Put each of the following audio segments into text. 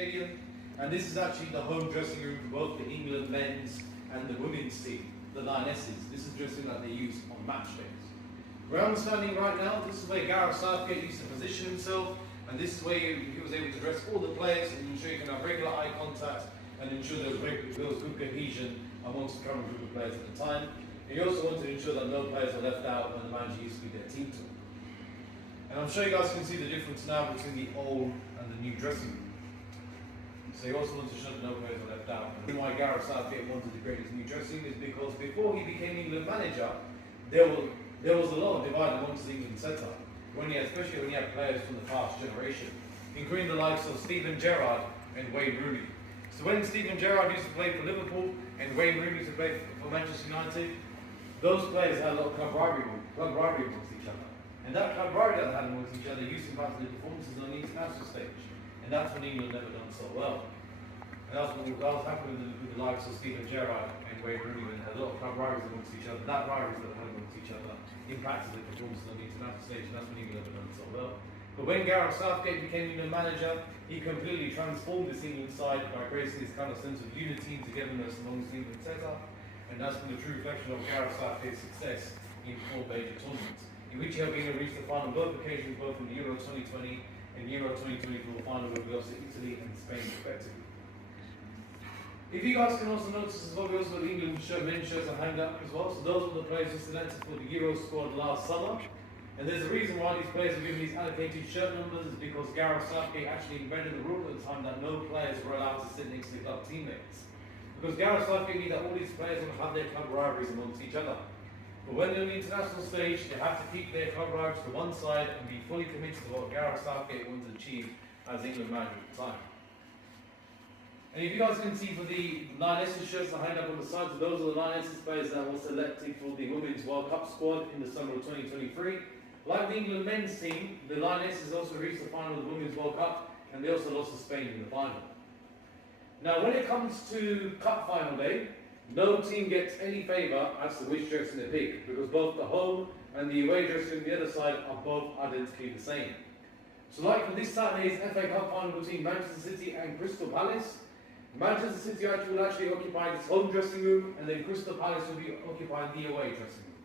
Stadium, and this is actually the home dressing room for both the England men's and the women's team, the Lionesses. This is the dressing room that they use on match days. Where I'm standing right now, this is where Gareth Southgate used to position himself, and this is where he was able to dress all the players and ensure you can have regular eye contact and ensure there was good cohesion amongst the current group of players at the time. And he also wanted to ensure that no players were left out when the manager used to be their team talk. And I'm sure you guys can see the difference now between the old and the new dressing room. So he also wanted to show that no players were left out. And the reason why Gareth Southgate wanted to create his new dressing room is because before he became England manager, there was a lot of divide amongst the England setup. Especially when you had players from the past generation, including the likes of Steven Gerrard and Wayne Rooney. So when Steven Gerrard used to play for Liverpool and Wayne Rooney used to play for Manchester United, those players had a lot of club rivalry amongst each other. And that club rivalry that they had amongst each other used to impact their performances on the international stage. And that's when England never done so well. And that was happening with the likes of Steven Gerrard and Wayne Rooney, when they had a lot of club rivalries amongst each other. That rivalries that they had amongst each other impacted their performances on the international stage, and that's when England never done so well. But when Gareth Southgate became England manager, he completely transformed this England side by creating this kind of sense of unity and togetherness amongst the England setup. And that's been a true reflection of Gareth Southgate's success in 4 major tournaments, in which he has been reached the final both occasions, both in the Euro 2020 and Euro 2024 final, with the loss to Italy and Spain respectively. If you guys can also notice as well, we also got England men's shirts are hanged up as well. So those are the players who selected for the Euro squad last summer. And there's a reason why these players are given these allocated shirt numbers, is because Gareth Southgate actually invented the rule at the time that no players were allowed to sit next to their club teammates. Because Gareth Southgate knew that all these players will have their club rivalries amongst each other. But when they're on the international stage, they have to keep their club rivalries to one side and be fully committed to what Gareth Southgate wanted to achieve as England manager at the time. And if you guys can see for the Lionesses shirts that hang up on the sides, those are the Lionesses players that were selected for the Women's World Cup squad in the summer of 2023. Like the England men's team, the Lionesses also reached the final of the Women's World Cup, and they also lost to Spain in the final. Now when it comes to Cup final day, no team gets any favour as to which dressing they pick, because both the home and the away dressing on the other side are both identically the same. So like for this Saturday's FA Cup final between Manchester City and Crystal Palace, Manchester City will actually occupy this home dressing room, and then Crystal Palace will be occupying the away dressing room.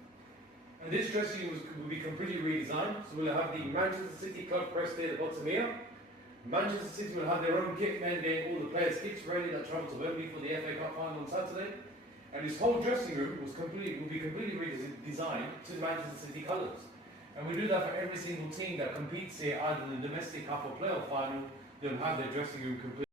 And this dressing room will be completely redesigned, so we'll have the Manchester City club crest there at the bottom here. Manchester City will have their own kit men getting all the players' kits ready that travel to Wembley for the FA Cup final on Saturday. And this whole dressing room will be completely redesigned to Manchester City colours. And we do that for every single team that competes here, either in the domestic cup or playoff final. They'll have their dressing room completely